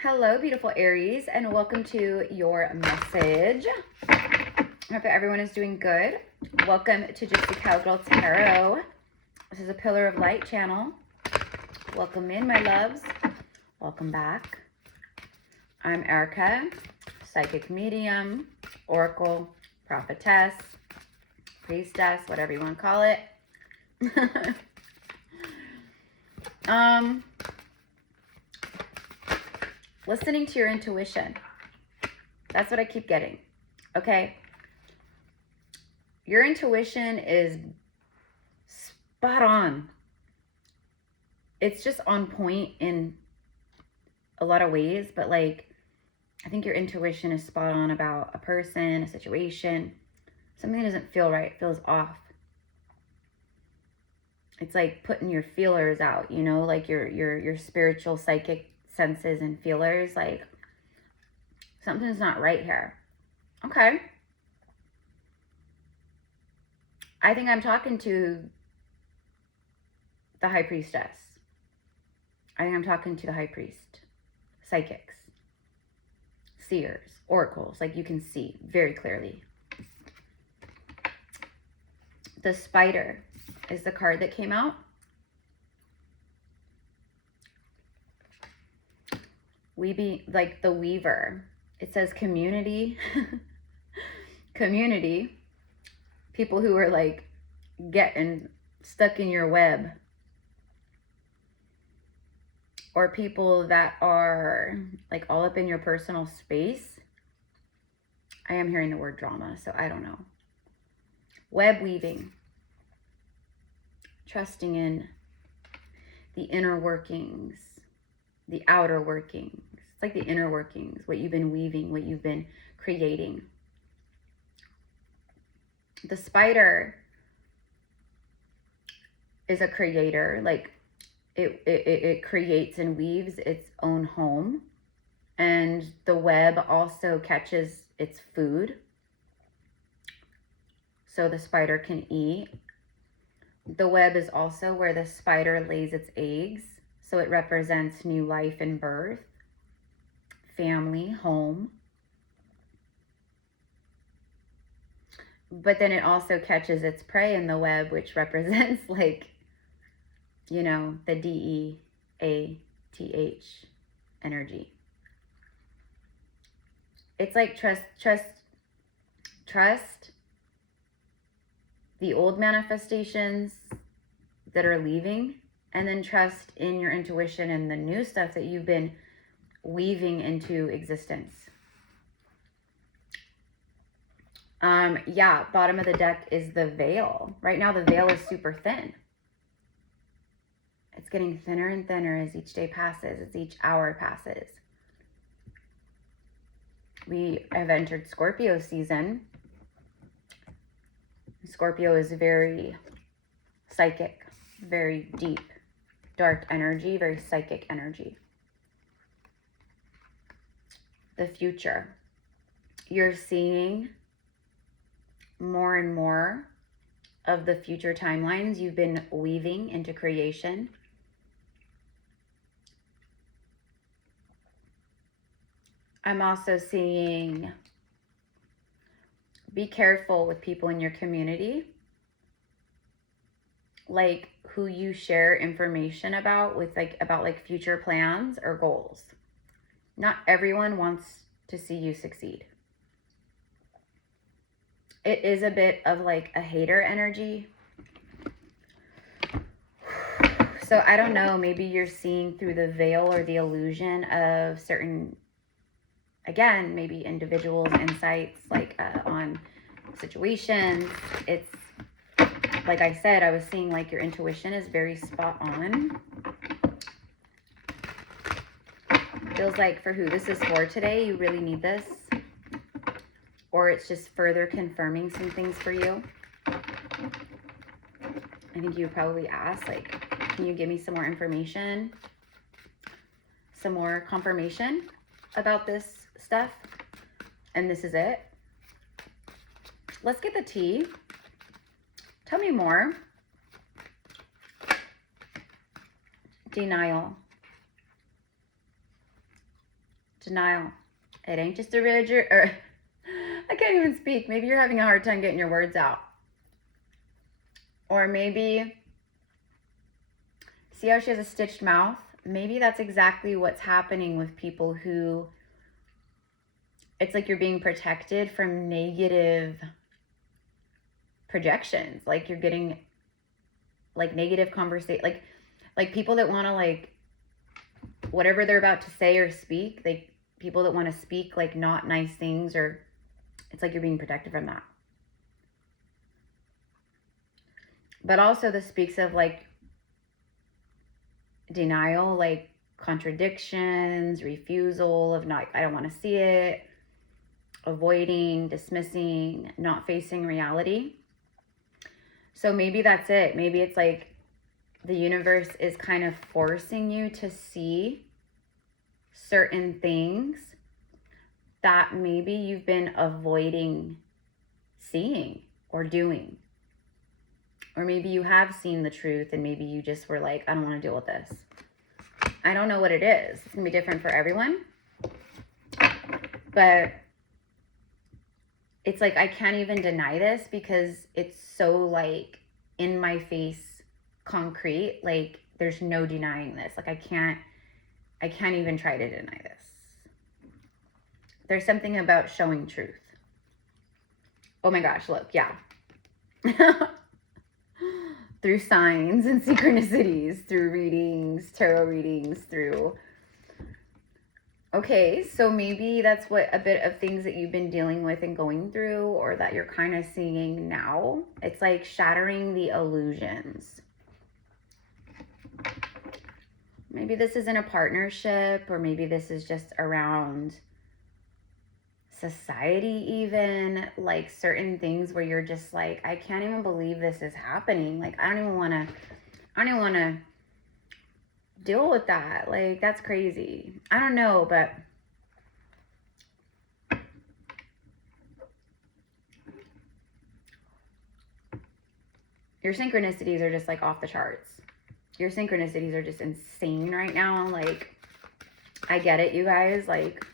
Hello, beautiful Aries, and welcome to your message. I hope that everyone is doing good. Welcome to Gypsy Cowgirl Tarot. This is a Pillar of Light channel. Welcome in, my loves. Welcome back. I'm Erica, psychic medium, oracle, prophetess, priestess, whatever you want to call it. Listening to your intuition. That's what I keep getting. Okay. Your intuition is spot on. It's just on point in a lot of ways, but like, I think your intuition is spot on about a person, a situation, something that doesn't feel right, feels off. It's like putting your feelers out, you know, like your spiritual psychic senses and feelers, like something's not right here. Okay. I think I'm talking to the High Priestess. I think I'm talking to the High Priest. Psychics. Seers. Oracles. Like you can see very clearly. The Spider is the card that came out. We be like the Weaver. It says community. Community. People who are like getting stuck in your web. Or people that are like all up in your personal space. I am hearing the word drama, so I don't know. Web weaving. Trusting in the inner workings. The outer workings. It's like the inner workings, what you've been weaving, what you've been creating. The Spider is a creator. Like it creates and weaves its own home. And the web also catches its food. So the spider can eat. The web is also where the spider lays its eggs. So it represents new life and birth, family, home. But then it also catches its prey in the web, which represents like, you know, the DEATH energy. It's like trust the old manifestations that are leaving. And then trust in your intuition and the new stuff that you've been weaving into existence. Yeah, bottom of the deck is the veil. Right now the veil is super thin. It's getting thinner and thinner as each day passes, as each hour passes. We have entered Scorpio season. Scorpio is very psychic, very deep. Dark energy, very psychic energy. The future. You're seeing more and more of the future timelines you've been weaving into creation. I'm also seeing be careful with people in your community. Like who you share information about with about future plans or goals. Not everyone wants to see you succeed. It is a bit of like a hater energy. So I don't know, maybe you're seeing through the veil or the illusion of certain, again, maybe individuals' insights like on situations. It's like I said, I was seeing like your intuition is very spot on. Feels like for who this is for today, you really need this. Or it's just further confirming some things for you. I think you would probably ask, like, can you give me some more information? Some more confirmation about this stuff? And this is it. Let's get the tea. Tell me more. Denial. Denial. It ain't just a religion, or I can't even speak. Maybe you're having a hard time getting your words out. Or maybe, see how she has a stitched mouth? Maybe that's exactly what's happening with people who, it's like you're being protected from negative projections. Like you're getting like negative conversation, like people that want to like, whatever they're about to say or speak, like people that want to speak like not nice things, or it's like you're being protected from that. But also this speaks of like denial, like contradictions, refusal of not, I don't want to see it, avoiding, dismissing, not facing reality. So maybe that's it. Maybe it's like the universe is kind of forcing you to see certain things that maybe you've been avoiding seeing or doing. Or maybe you have seen the truth and maybe you just were like, I don't want to deal with this. I don't know what it is. It's going to be different for everyone. But it's like I can't even deny this because it's so like in my face, concrete. Like there's no denying this. Like I can't even try to deny this. There's something about showing truth. Oh my gosh, look, yeah. Through signs and synchronicities, through readings, tarot readings, through... Okay, so maybe that's what a bit of things that you've been dealing with and going through, or that you're kind of seeing now. It's like shattering the illusions. Maybe this is in a partnership, or maybe this is just around society even, like certain things where you're just like, I can't even believe this is happening. Like, I don't even want to deal with that. Like, that's crazy. I don't know, but your synchronicities are just like off the charts. Your synchronicities are just insane right now. Like, I get it, you guys. Like,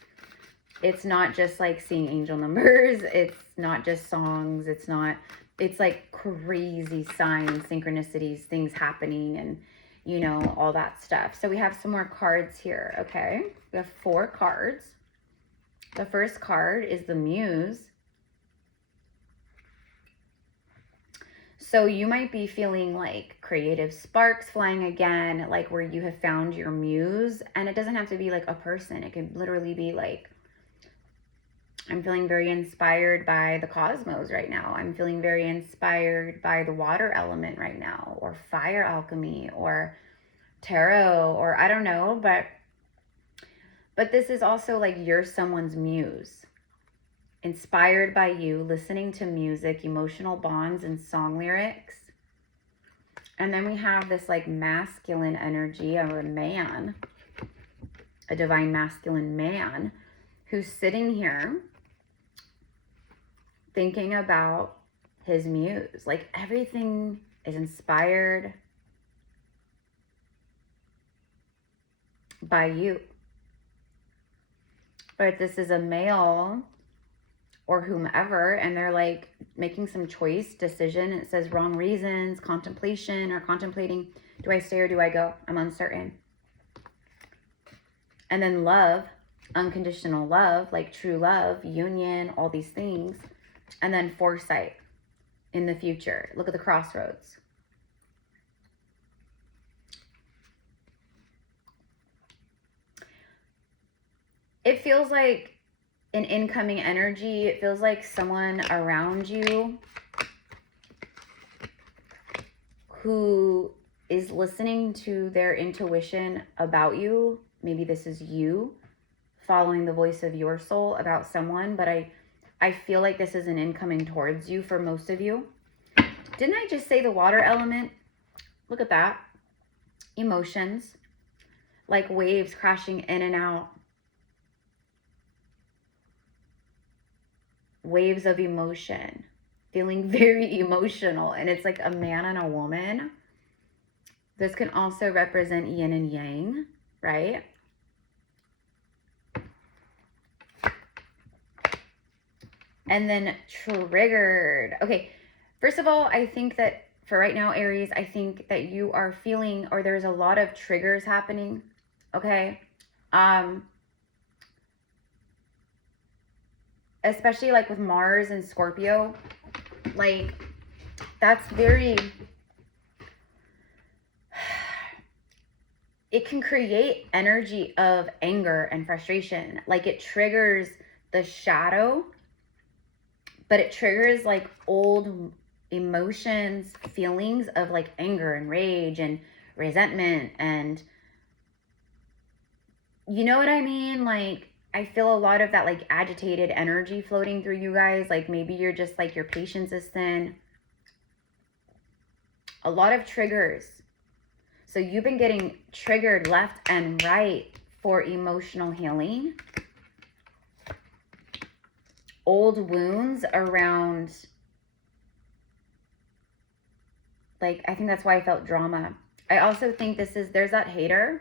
it's not just like seeing angel numbers. It's not just songs. It's like crazy signs, synchronicities, things happening, and you know, all that stuff. So we have some more cards here, okay? We have 4 cards. The first card is the Muse. So you might be feeling like creative sparks flying again, like where you have found your muse. And it doesn't have to be like a person. It could literally be like, I'm feeling very inspired by the cosmos right now. I'm feeling very inspired by the water element right now, or fire alchemy, or tarot, or I don't know, but this is also like you're someone's muse, inspired by you, listening to music, emotional bonds, and song lyrics. And then we have this like masculine energy of a man, a divine masculine man, who's sitting here thinking about his muse. Like everything is inspired by you. But this is a male or whomever, and they're like making some choice, decision. It says wrong reasons, contemplation, or contemplating. Do I stay or do I go? I'm uncertain. And then love, unconditional love, like true love, union, all these things. And then foresight in the future. Look at the crossroads. It feels like an incoming energy. It feels like someone around you who is listening to their intuition about you. Maybe this is you following the voice of your soul about someone, but I feel like this is an incoming towards you for most of you. Didn't I just say the water element? Look at that. Emotions, like waves crashing in and out. Waves of emotion, feeling very emotional. And it's like a man and a woman. This can also represent yin and yang, right? And then triggered. Okay, first of all, I think that for right now, Aries, I think that you are feeling, or there's a lot of triggers happening, okay? Especially like with Mars and Scorpio, like that's very, it can create energy of anger and frustration. Like it triggers the shadow, but it triggers like old emotions, feelings of like anger and rage and resentment, and you know what I mean? Like I feel a lot of that like agitated energy floating through you guys. Like maybe you're just like your patience is thin. A lot of triggers. So you've been getting triggered left and right for emotional healing. Old wounds around, like, I think that's why I felt drama. I also think there's that hater.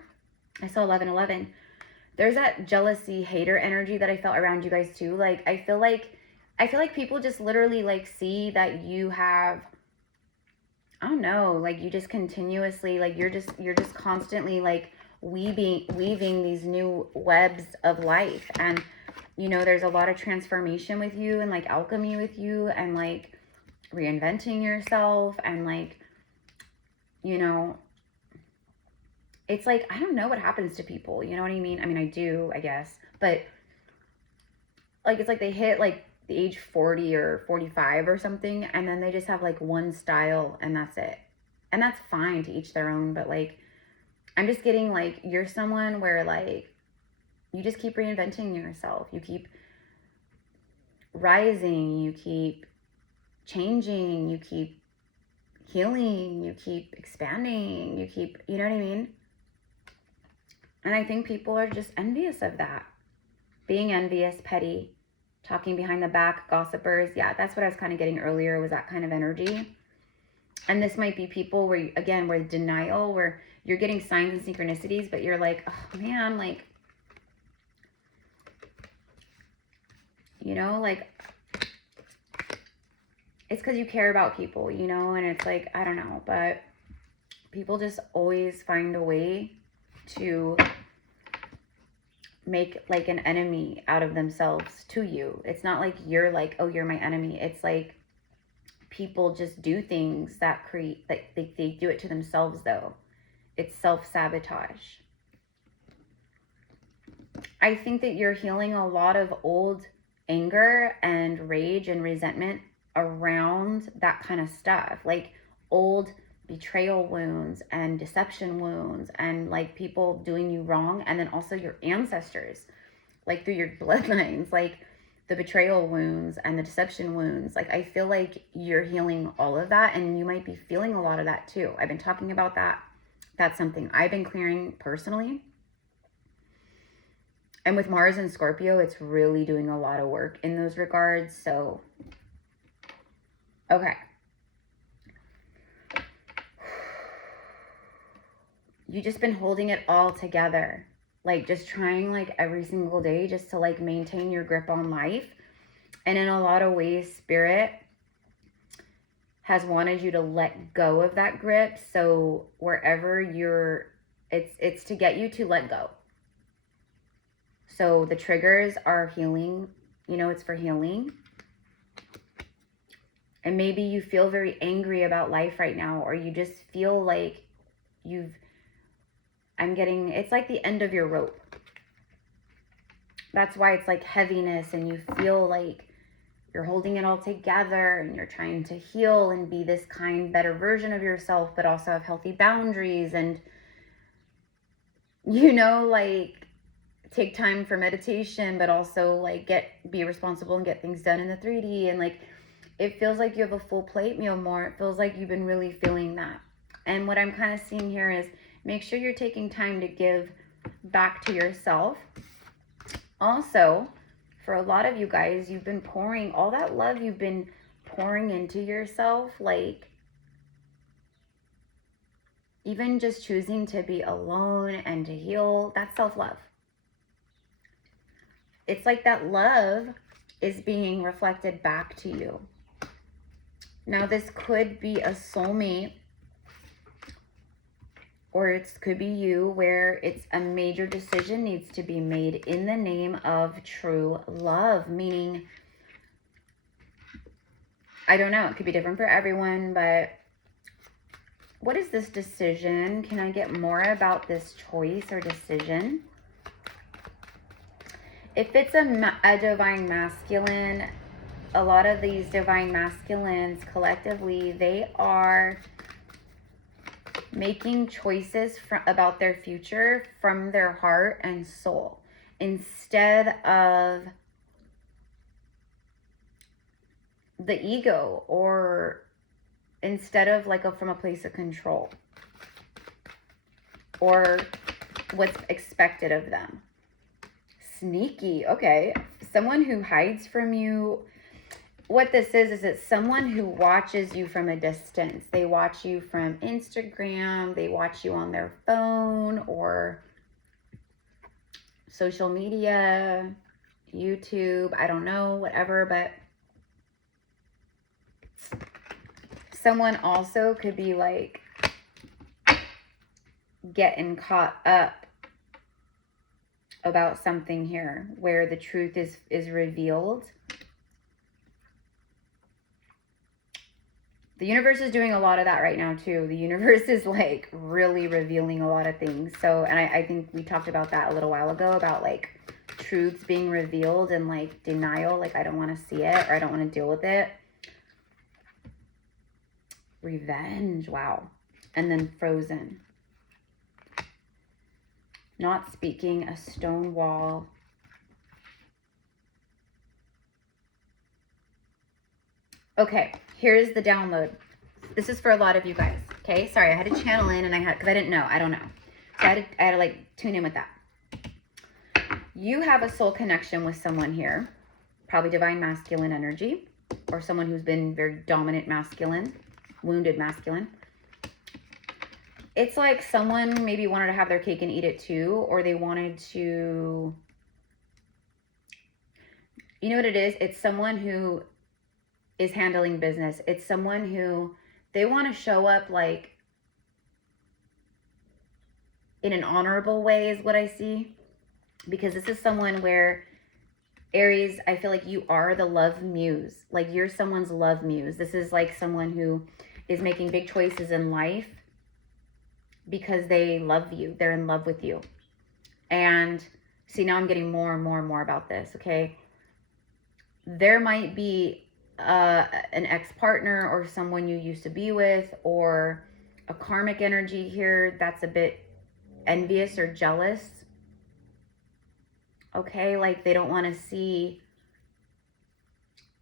I saw 1111. There's that jealousy, hater energy that I felt around you guys too. Like, I feel like people just literally like see that you have, I don't know, like you just continuously, like you're just constantly like weaving these new webs of life. And, you know, there's a lot of transformation with you and like alchemy with you and like reinventing yourself and like, you know, it's like, I don't know what happens to people, you know what I mean? I mean, I do, I guess, but like, it's like they hit like the age 40 or 45 or something, and then they just have like one style and that's it. And that's fine, to each their own, but like, I'm just getting like, you're someone where like, you just keep reinventing yourself. You keep rising, you keep changing, you keep healing, you keep expanding, you keep, you know what I mean? And I think people are just envious of that. Being envious, petty, talking behind the back, gossipers. Yeah, that's what I was kind of getting earlier, was that kind of energy. And this might be people where, again, where denial, where you're getting signs and synchronicities, but you're like, oh man, like, you know, like, it's because you care about people, you know, and it's like, I don't know, but people just always find a way to make like an enemy out of themselves to you. It's not like you're like, oh, you're my enemy. It's like people just do things that create, like they do it to themselves though. It's self-sabotage. I think that you're healing a lot of old anger and rage and resentment around that kind of stuff, like old betrayal wounds and deception wounds and like people doing you wrong, and then also your ancestors, like through your bloodlines, like the betrayal wounds and the deception wounds. Like I feel like you're healing all of that, and you might be feeling a lot of that too. I've been talking about that. That's something I've been clearing personally. And with Mars and Scorpio, it's really doing a lot of work in those regards. So, okay. You just been holding it all together. Like just trying like every single day just to like maintain your grip on life. And in a lot of ways, Spirit has wanted you to let go of that grip. So wherever you're, it's to get you to let go. So the triggers are healing, you know, it's for healing. And maybe you feel very angry about life right now, or you just feel like it's like the end of your rope. That's why it's like heaviness, and you feel like you're holding it all together and you're trying to heal and be this kind, better version of yourself, but also have healthy boundaries and, you know, like take time for meditation, but also like be responsible and get things done in the 3D. And like, it feels like you have a full plate meal more. It feels like you've been really feeling that. And what I'm kind of seeing here is make sure you're taking time to give back to yourself. Also, for a lot of you guys, you've been pouring all that love you've been pouring into yourself, like even just choosing to be alone and to heal, that's self-love. It's like that love is being reflected back to you. Now, this could be a soulmate, or it could be you, where it's a major decision needs to be made in the name of true love, meaning, I don't know, it could be different for everyone, but what is this decision? Can I get more about this choice or decision? If it's a divine masculine, a lot of these divine masculines collectively, they are making choices about their future from their heart and soul instead of the ego, or instead of like from a place of control or what's expected of them. Sneaky. Okay. Someone who hides from you. What this is it's someone who watches you from a distance. They watch you from Instagram. They watch you on their phone or social media, YouTube, I don't know, whatever. But someone also could be like getting caught up about something here where the truth is revealed. The universe is doing a lot of that right now too. The universe is like really revealing a lot of things. So, and I think we talked about that a little while ago about like truths being revealed and like denial. Like I don't want to see it, or I don't want to deal with it. Revenge. Wow. And then frozen. Not speaking, a stone wall. Okay, here's the download. This is for a lot of you guys. Okay, sorry, I had to channel in and because I didn't know. I don't know. So I had to like tune in with that. You have a soul connection with someone here, probably divine masculine energy, or someone who's been very dominant masculine, wounded masculine. It's like someone maybe wanted to have their cake and eat it too, or they wanted to, you know what it is? It's someone who is handling business. It's someone who, they want to show up like in an honorable way is what I see. Because this is someone where, Aries, I feel like you are the love muse. Like you're someone's love muse. This is like someone who is making big choices in life because they love you. They're in love with you. And see, now I'm getting more and more and more about this, okay? There might be an ex-partner or someone you used to be with, or a karmic energy here that's a bit envious or jealous. Okay, like they don't want to see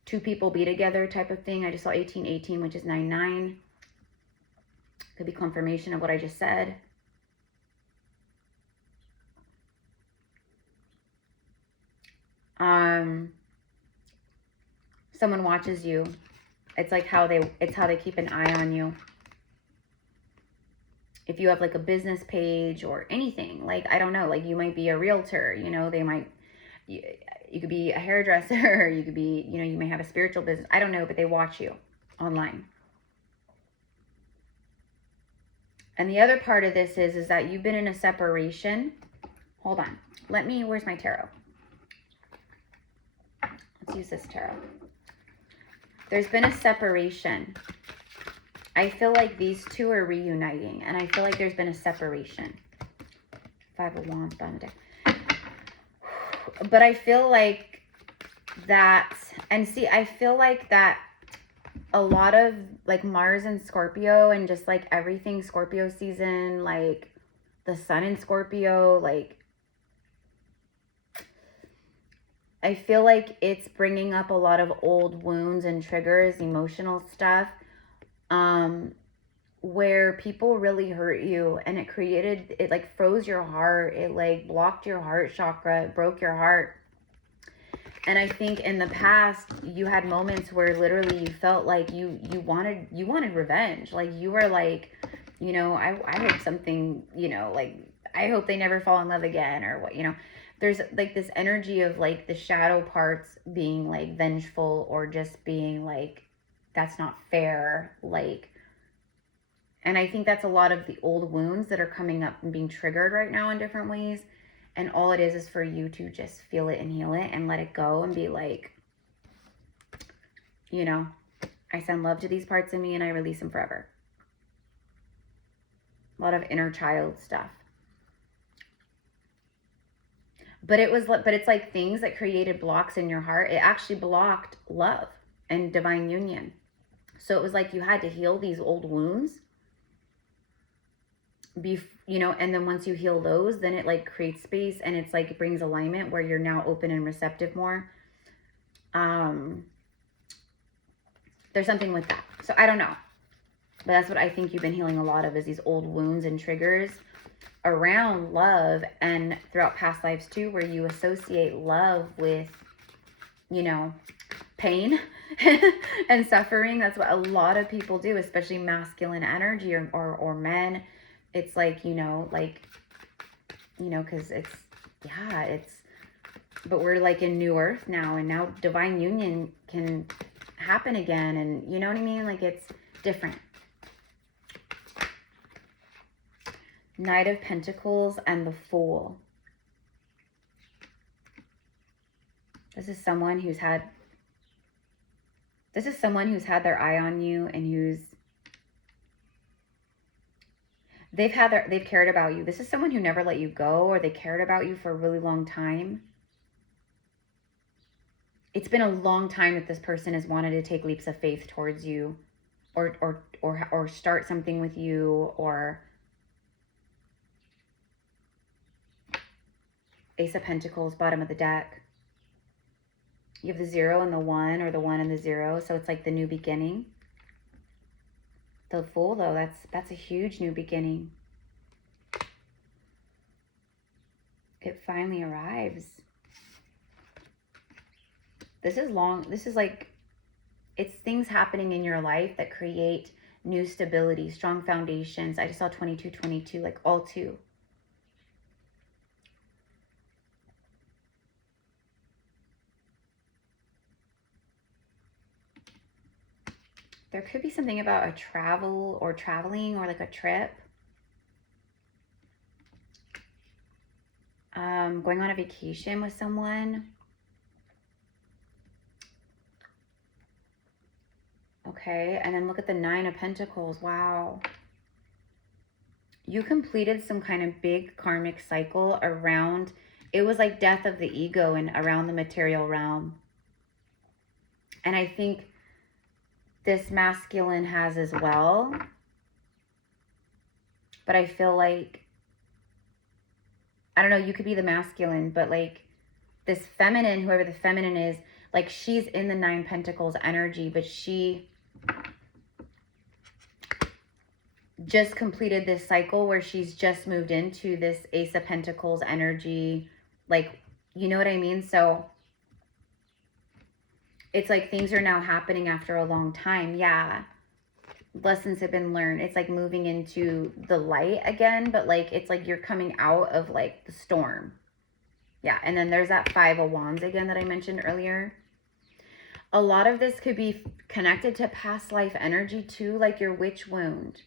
two people be together type of thing. I just saw 1818, which is 99. Could be confirmation of what I just said. Someone watches you. It's like it's how they keep an eye on you. If you have like a business page or anything, like, I don't know, like you might be a realtor, you know, they might, you could be a hairdresser, you could be, you know, you may have a spiritual business. I don't know, but they watch you online. And the other part of this is that you've been in a separation. Hold on. Where's my tarot? Let's use this tarot. There's been a separation. I feel like these two are reuniting, and I feel like there's been a separation. Five of Wands, bottom of the deck. But I feel like that, and see, I feel like that a lot of like Mars and Scorpio, and just like everything Scorpio season, like the sun in Scorpio, like I feel like it's bringing up a lot of old wounds and triggers, emotional stuff, where people really hurt you, and it like froze your heart. It like blocked your heart chakra, it broke your heart. And I think in the past you had moments where literally you felt like you wanted revenge. Like you were like, you know, I hope something, you know, like I hope they never fall in love again, or what, you know. there's like this energy of like the shadow parts being like vengeful, or just being like, that's not fair. Like, and I think that's a lot of the old wounds that are coming up and being triggered right now in different ways. And all it is for you to just feel it and heal it and let it go and be like, you know, I send love to these parts of me and I release them forever. A lot of inner child stuff. But it's like things that created blocks in your heart. It actually blocked love and divine union. So it was like you had to heal these old wounds. You know, and then once you heal those, then it like creates space, and it's like it brings alignment where you're now open and receptive more. There's something with that. So I don't know. But that's what I think you've been healing a lot of, is these old wounds and triggers around love, and throughout past lives too, where you associate love with, you know, pain and suffering. That's what a lot of people do, especially masculine energy or men. It's like, you know, because but we're like in new earth now, and now divine union can happen again, and you know what I mean? Like, it's different. Knight of Pentacles and the Fool. This is someone who's had their eye on you, and they've cared about you. This is someone who never let you go, or they cared about you for a really long time. It's been a long time that this person has wanted to take leaps of faith towards you, or start something with you, or Ace of Pentacles, bottom of the deck. You have the 0 and the 1, or the 1 and the 0. So it's like the new beginning. The Fool, though, that's a huge new beginning. It finally arrives. This is like, it's things happening in your life that create new stability, strong foundations. I just saw 2222, like all two. There could be something about a traveling, or like a trip. Going on a vacation with someone. Okay, and then look at the 9 of Pentacles. Wow. You completed some kind of big karmic cycle around, it was like death of the ego and around the material realm. And I think this masculine has as well. But I feel like, I don't know, you could be the masculine, but like this feminine, whoever the feminine is, like she's in the 9 Pentacles energy, but she just completed this cycle where she's just moved into this Ace of Pentacles energy. Like, you know what I mean? So it's like things are now happening after a long time. Yeah. Lessons have been learned. It's like moving into the light again, but like, it's like you're coming out of like the storm. Yeah. And then there's that 5 of Wands again that I mentioned earlier. A lot of this could be connected to past life energy too, like your witch wound.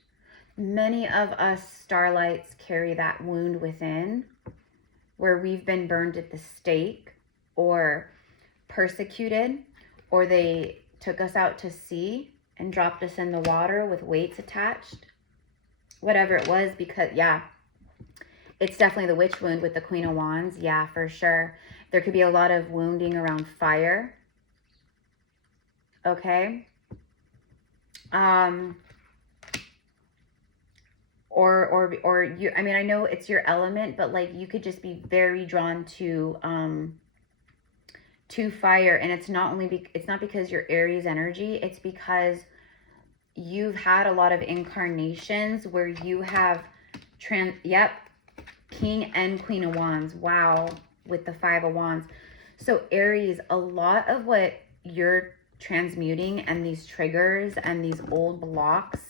Many of us starlights carry that wound within, where we've been burned at the stake, or persecuted, or they took us out to sea and dropped us in the water with weights attached. Whatever it was, because, yeah, it's definitely the witch wound with the Queen of Wands. Yeah, for sure. There could be a lot of wounding around fire. Okay. Or you, I mean, I know it's your element, but like you could just be very drawn to fire. And it's not only, it's not because you're Aries energy, it's because you've had a lot of incarnations where you have King and Queen of Wands. Wow. With the 5 of Wands. So Aries, a lot of what you're transmuting and these triggers and these old blocks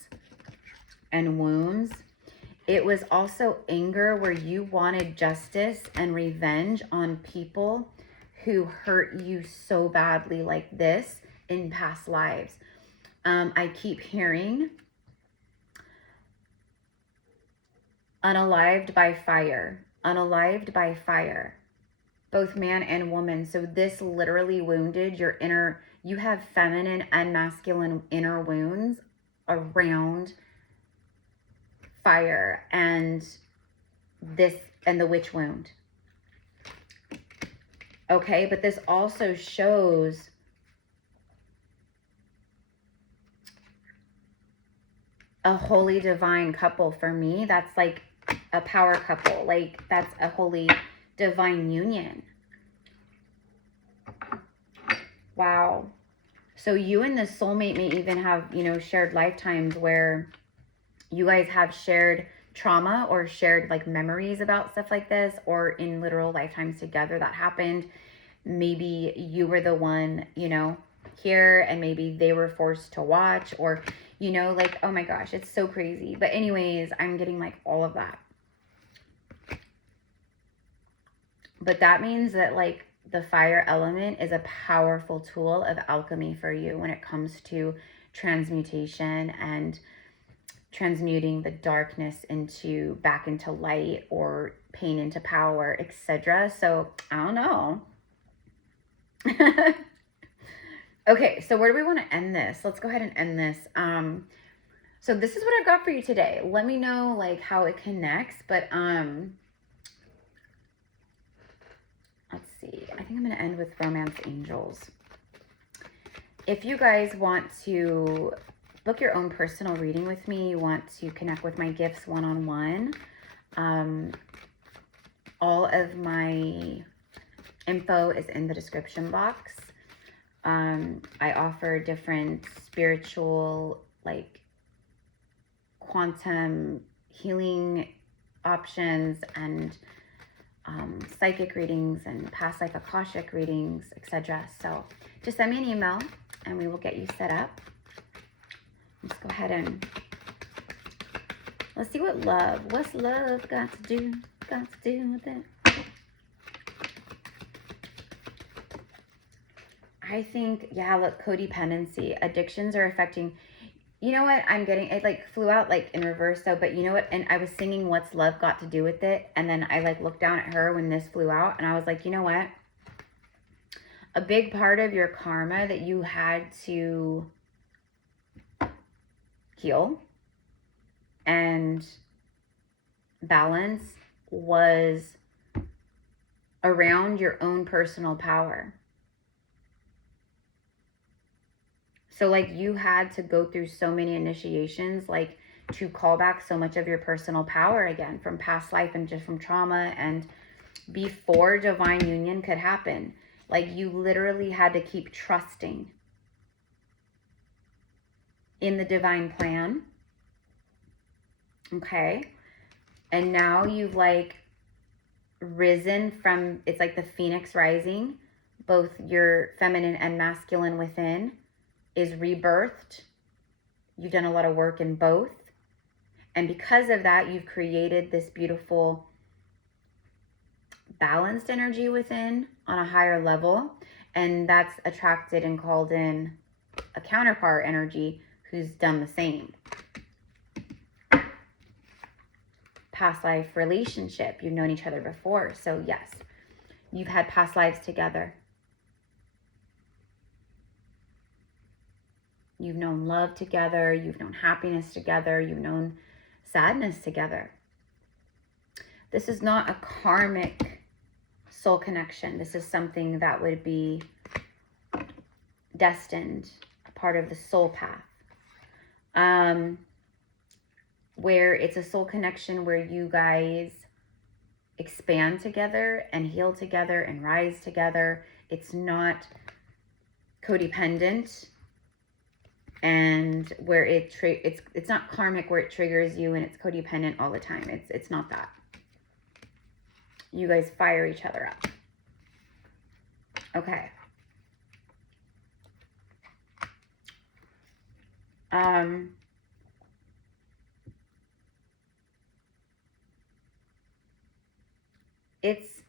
and wounds It was also anger where you wanted justice and revenge on people who hurt you so badly like this in past lives. I keep hearing unalived by fire, unalived by fire, both man and woman. So this literally wounded your inner, you have feminine and masculine inner wounds around fire and this and the witch wound. Okay, but this also shows a holy divine couple for me. That's like a power couple. Like that's a holy divine union. Wow. So you and this soulmate may even have, you know, shared lifetimes where you guys have shared trauma or shared like memories about stuff like this, or in literal lifetimes together that happened. Maybe you were the one, you know, here, and maybe they were forced to watch, or, you know, like, oh my gosh, it's so crazy. But anyways, I'm getting like all of that. But that means that like the fire element is a powerful tool of alchemy for you when it comes to transmutation and transmuting the darkness into back into light, or pain into power, etc. So I don't know. Okay, so where do we want to end this? Let's go ahead and end this. So this is what I've got for you today. Let me know like how it connects, but let's see. I think I'm going to end with romance angels. If you guys want to book your own personal reading with me, you want to connect with my gifts one-on-one, all of my info is in the description box. I offer different spiritual, like quantum healing options, and psychic readings and past life Akashic readings, etc. So just send me an email and we will get you set up. Let's go ahead and let's see what's love got to do with it. I think, yeah, look, codependency, addictions are affecting, you know what, I'm getting, it like flew out like in reverse though, but you know what, and I was singing What's Love Got to Do With It, and then I like looked down at her when this flew out, and I was like, you know what, a big part of your karma that you had to heal and balance was around your own personal power. So like you had to go through so many initiations, like to call back so much of your personal power again from past life and just from trauma, and before divine union could happen. Like you literally had to keep trusting in the divine plan. Okay. And now you've like risen from, it's like the phoenix rising, both your feminine and masculine within is rebirthed. You've done a lot of work in both. And because of that, you've created this beautiful balanced energy within on a higher level. And that's attracted and called in a counterpart energy who's done the same. Past life relationship. You've known each other before. So yes, you've had past lives together. You've known love together. You've known happiness together. You've known sadness together. This is not a karmic soul connection. This is something that would be destined, a part of the soul path. Where it's a soul connection where you guys expand together and heal together and rise together. It's not codependent, and where it's not karmic where it triggers you and it's codependent all the time. It's not that. You guys fire each other up. Okay. it's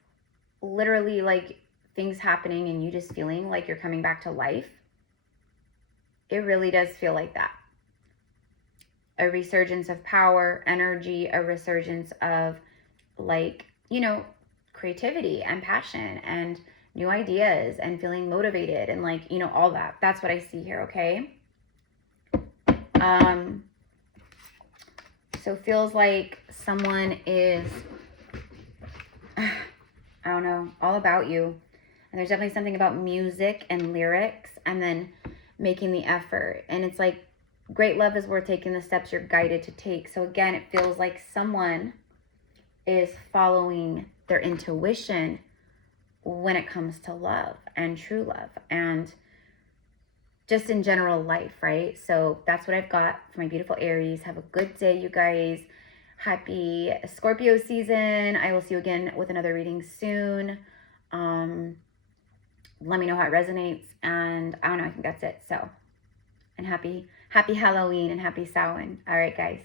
literally like things happening and you just feeling like you're coming back to life. It really does feel like that. A resurgence of power, energy, a resurgence of like, you know, creativity and passion and new ideas and feeling motivated and like, you know, all that. That's what I see here, okay? So feels like someone is, I don't know, all about you. And there's definitely something about music and lyrics and then making the effort. And it's like, great love is worth taking the steps you're guided to take. So again, it feels like someone is following their intuition when it comes to love and true love and just in general life, right? So that's what I've got for my beautiful Aries. Have a good day, you guys. Happy Scorpio season. I will see you again with another reading soon. Let me know how it resonates. And I don't know, I think that's it. So, and happy Halloween and happy Samhain. All right, guys.